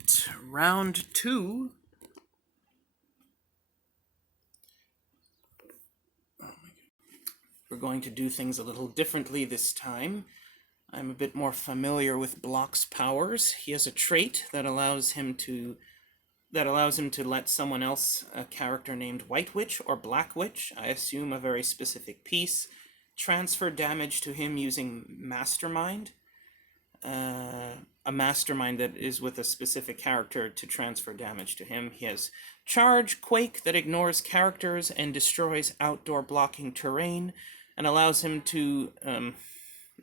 Alright, round 2. We're going to do things a little differently this time. I'm a bit more familiar with Blok's powers. He has a trait that allows him to let someone else, a character named White Witch or Black Witch, I assume a very specific piece, transfer damage to him using Mastermind. A mastermind that is with a specific character to transfer damage to him. He has Charge, Quake, that ignores characters and destroys outdoor blocking terrain, and allows him to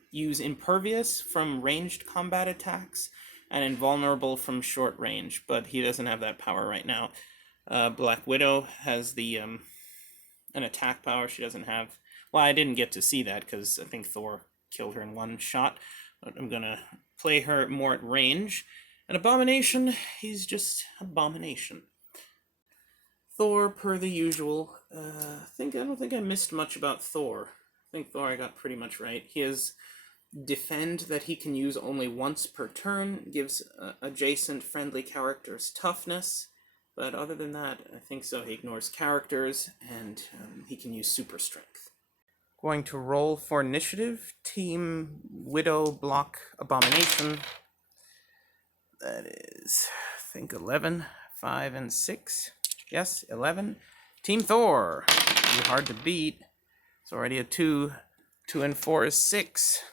use Impervious from ranged combat attacks, and Invulnerable from short range, but he doesn't have that power right now. Black Widow has the an attack power she doesn't have. Well, I didn't get to see that because I think Thor killed her in one shot. But I'm gonna play her more at range. And Abomination, he's just Abomination. Thor, per the usual. I don't think I missed much about Thor. I think Thor I got pretty much right. He has Defend that he can use only once per turn, gives adjacent friendly characters toughness. But other than that, I think so. He ignores characters, and he can use super strength. Going to roll for initiative. Team Widow, Blok, Abomination. That is, I think, 11, 5, and 6. Yes, 11. Team Thor. Be hard to beat. It's already a 2. 2 and 4 is 6.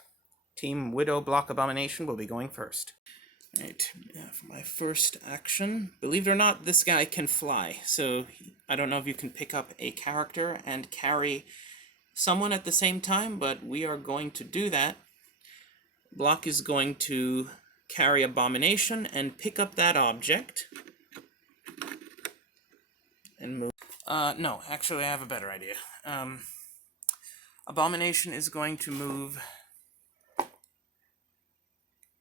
Team Widow, Blok, Abomination will be going first. Alright, for my first action, believe it or not, this guy can fly. So I don't know if you can pick up a character and carry someone at the same time, but we are going to do that. Blok is going to carry Abomination and pick up that object. And move. No, actually I have a better idea. Abomination is going to move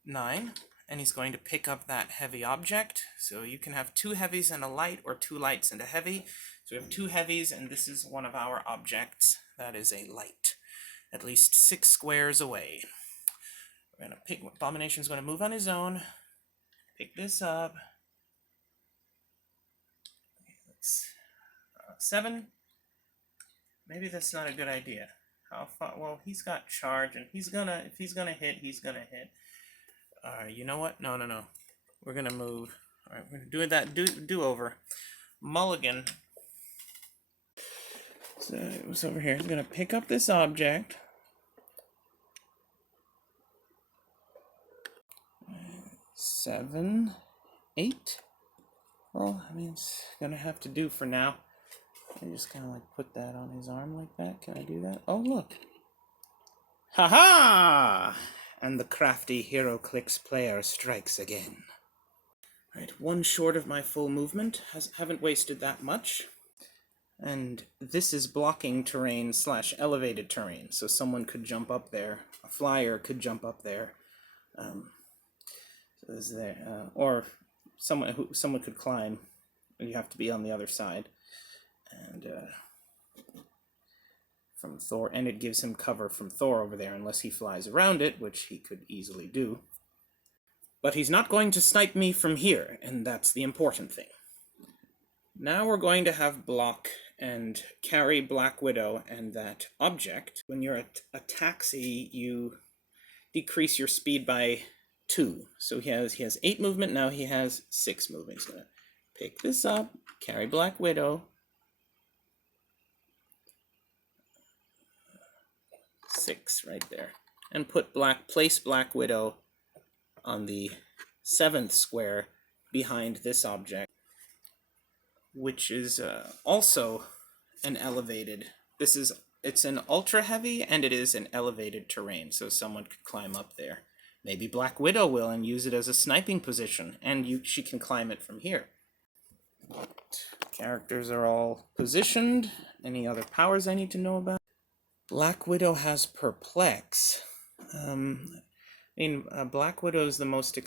9, and he's going to pick up that heavy object. So you can have 2 heavies and a light, or 2 lights and a heavy. So we have 2 heavies, and this is one of our objects. That is a light, at least 6 squares away. We're gonna pick. Abomination's going to move on his own. Pick this up. Let's 7. Maybe that's not a good idea. How far? Well, he's got charge, and if he's gonna hit, he's gonna hit. You know what? No. We're gonna move. All right, we're gonna do that. Do over. Mulligan. So it was over here. I'm gonna pick up this object. 7, 8. Well, I mean, it's gonna have to do for now. I just kind of like put that on his arm like that. Can I do that? Oh, look. Ha-ha! And the crafty heroclix player strikes again. Right, 1 short of my full movement. Haven't wasted that much. And this is blocking terrain / elevated terrain. So someone could jump up there. A flyer could jump up there. So is there, or someone could climb. You have to be on the other side. And from Thor, and it gives him cover from Thor over there unless he flies around it, which he could easily do. But he's not going to snipe me from here, and that's the important thing. Now we're going to have Blok and carry Black Widow and that object. When you're a taxi, you decrease your speed by 2. So he has 8 movement, now he has 6 movement. He's gonna pick this up, carry Black Widow. 6 right there, and place Black Widow on the 7th square behind this object, which is also an elevated. It's an ultra heavy, and it is an elevated terrain, so someone could climb up there. Maybe Black Widow will and use it as a sniping position, and she can climb it from here. Characters are all positioned. Any other powers I need to know about? Black Widow has Perplex. Black Widow is the most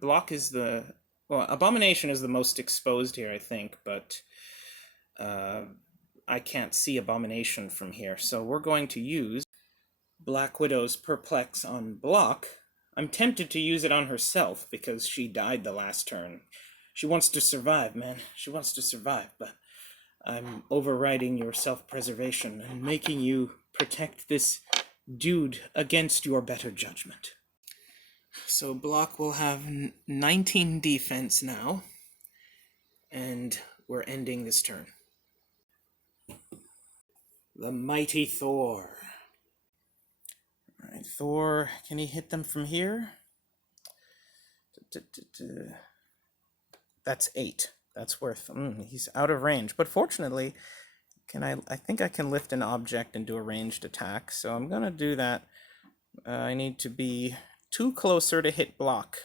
Blok is the Abomination is the most exposed here, I think, but I can't see Abomination from here, so we're going to use Black Widow's Perplex on Blok. I'm tempted to use it on herself because she died the last turn. She wants to survive, man. She wants to survive, but I'm overriding your self-preservation and making you protect this dude against your better judgment. So Blok will have 19 defense now, and we're ending this turn. The mighty Thor. Alright, Thor, can he hit them from here? That's 8. That's worth... he's out of range. But fortunately, I think I can lift an object and do a ranged attack, so I'm gonna do that. I need to be 2 closer to hit Blok.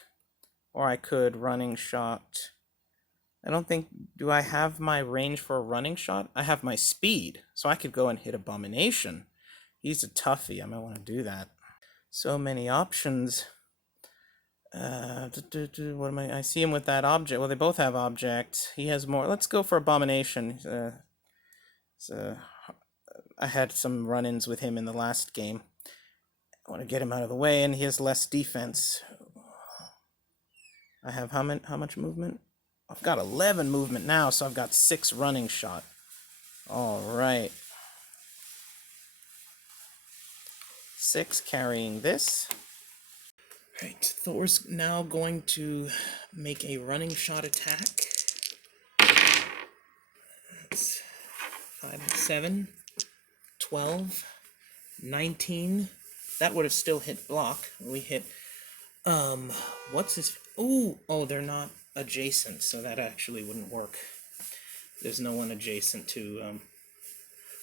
Or I could running shot... I don't think... Do I have my range for a running shot? I have my speed, so I could go and hit Abomination. He's a toughie. I might want to do that. So many options. What am I see him with that object. Well, they both have objects. He has more. Let's go for Abomination. I had some run-ins with him in the last game. I want to get him out of the way, and he has less defense. I have how much movement? I've got 11 movement now, so I've got 6 running shot. All right. 6 carrying this. Right, Thor's now going to make a running shot attack. That's 5, 7, 12, 19. That would have still hit Blok. We hit, what's his... Oh, they're not adjacent, so that actually wouldn't work. There's no one adjacent to,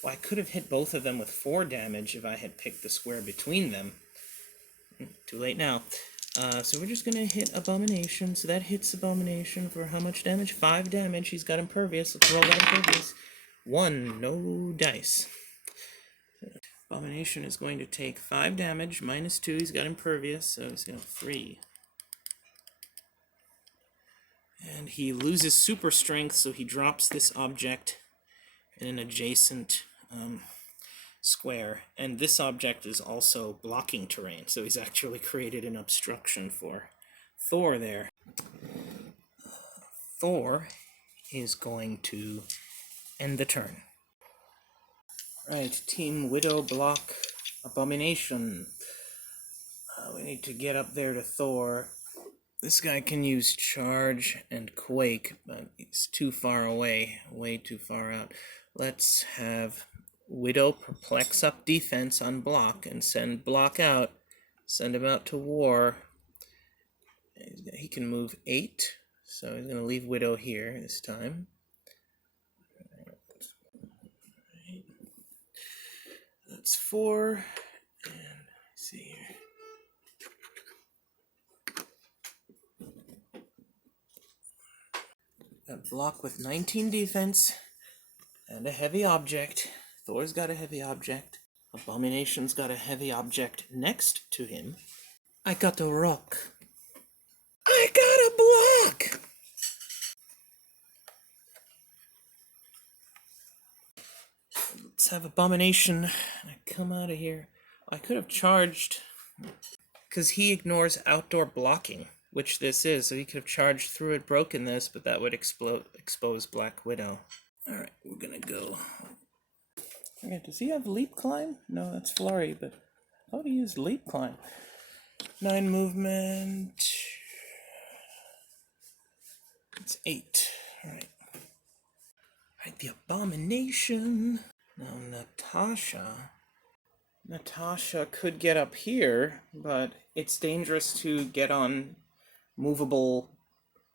well, I could have hit both of them with 4 damage if I had picked the square between them. Too late now. So we're just gonna hit Abomination. So that hits Abomination for how much damage? 5 damage. He's got Impervious. Let's roll that Impervious. 1. No dice. Abomination is going to take 5 damage. -2. He's got Impervious, so he's got 3. And he loses super strength, so he drops this object in an adjacent square. And this object is also blocking terrain, so he's actually created an obstruction for Thor there. Thor is going to end the turn. Right, Team Widow, Blok, Abomination. We need to get up there to Thor. This guy can use Charge and Quake, but he's too far away, way too far out. Let's have Widow perplex up defense on Blok and send Blok out. Send him out to war. He can move 8, so he's going to leave Widow here this time. That's 4, and let's see here. Got Blok with 19 defense and a heavy object. Thor's got a heavy object. Abomination's got a heavy object next to him. I got a rock. I got a block! Let's have Abomination come out of here. I could have charged, because he ignores outdoor blocking, which this is, so he could have charged through it, broken this, but that would expose Black Widow. Alright, we're gonna go. Okay, does he have leap climb? No, that's Flurry, but I thought he used leap climb. 9 movement. It's 8. Alright. Alright, the Abomination. Now, Natasha could get up here, but it's dangerous to get on movable,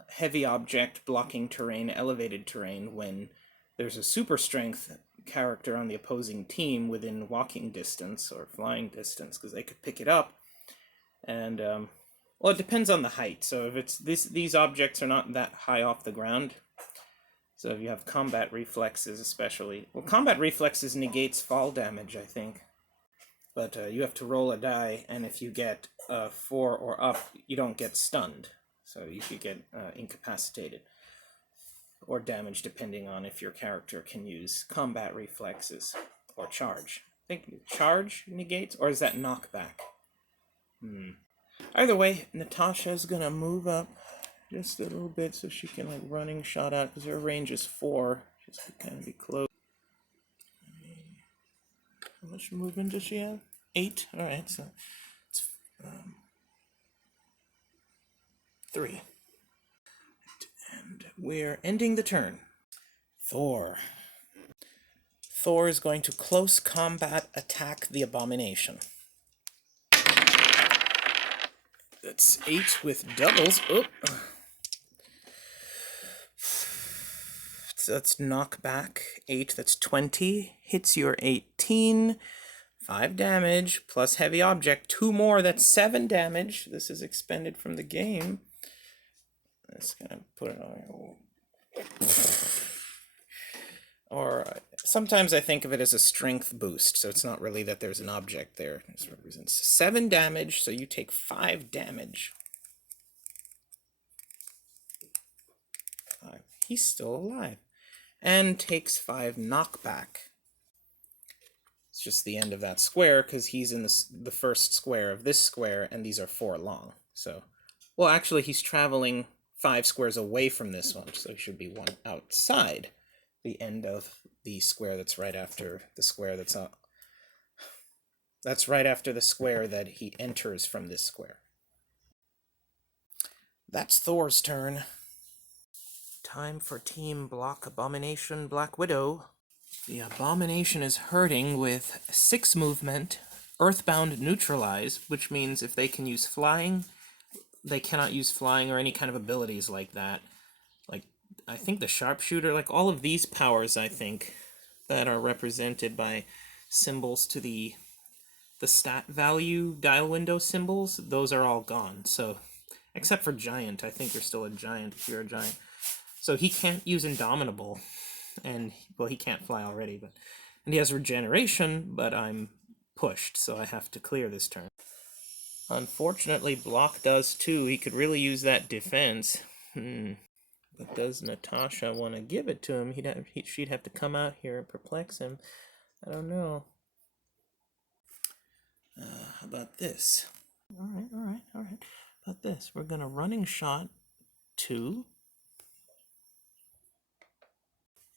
heavy object blocking terrain, elevated terrain, when there's a super strength character on the opposing team within walking distance or flying distance, because they could pick it up. And, well, it depends on the height. So if it's these objects are not that high off the ground. So if you have combat reflexes, especially... Well, combat reflexes negates fall damage, I think. But you have to roll a die, and if you get 4 or up, you don't get stunned. So you could get incapacitated. Or damaged, depending on if your character can use combat reflexes or charge. I think charge negates, or is that knockback? Either way, Natasha's gonna move up just a little bit so she can like running shot out because her range is 4. Just to kind of be close. How much movement does she have? 8. All right, so it's 3. And we're ending the turn. Thor. Thor is going to close combat attack the abomination. That's 8 with doubles. Oh. So that's knockback. 8, that's 20. Hits your 18. 5 damage, plus heavy object. 2 more, that's 7 damage. This is expended from the game. Let's kind of put it on. Or sometimes I think of it as a strength boost, so it's not really that there's an object there. This represents 7 damage, so you take 5 damage. 5. He's still alive. And takes 5 knockback. It's just the end of that square, because he's in the first square of this square, and these are 4 long. So, well, actually, he's traveling 5 squares away from this one, so he should be 1 outside the end of the square that's right after the square that's up. That's right after the square that he enters from this square. That's Thor's turn. Time for Team Block Abomination Black Widow. The Abomination is hurting with 6 movement, Earthbound Neutralize, which means if they can use flying, they cannot use flying or any kind of abilities like that. Like, I think the Sharpshooter, like all of these powers, I think, that are represented by symbols to the stat value dial window symbols, those are all gone. So, except for Giant, I think you're still a Giant if you're a Giant. So he can't use Indomitable, and, well, he can't fly already, but, and he has Regeneration, but I'm pushed, so I have to clear this turn. Unfortunately, Block does too. He could really use that defense. But does Natasha want to give it to him? She'd have to come out here and perplex him. I don't know. How about this? All right. How about this? We're going to running shot 2.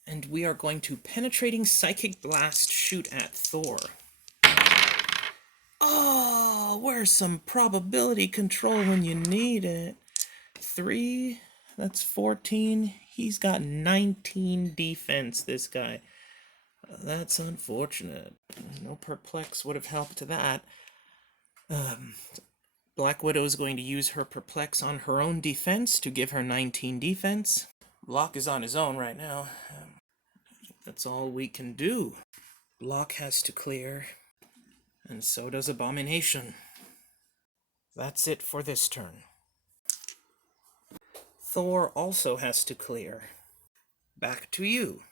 And we are going to penetrating psychic blast shoot at Thor. Oh, where's some probability control when you need it? 3, that's 14. He's got 19 defense, this guy. That's unfortunate. No perplex would have helped to that. Black Widow is going to use her perplex on her own defense to give her 19 defense. Block is on his own right now. That's all we can do. Block has to clear, and so does Abomination. That's it for this turn. Thor also has to clear. Back to you.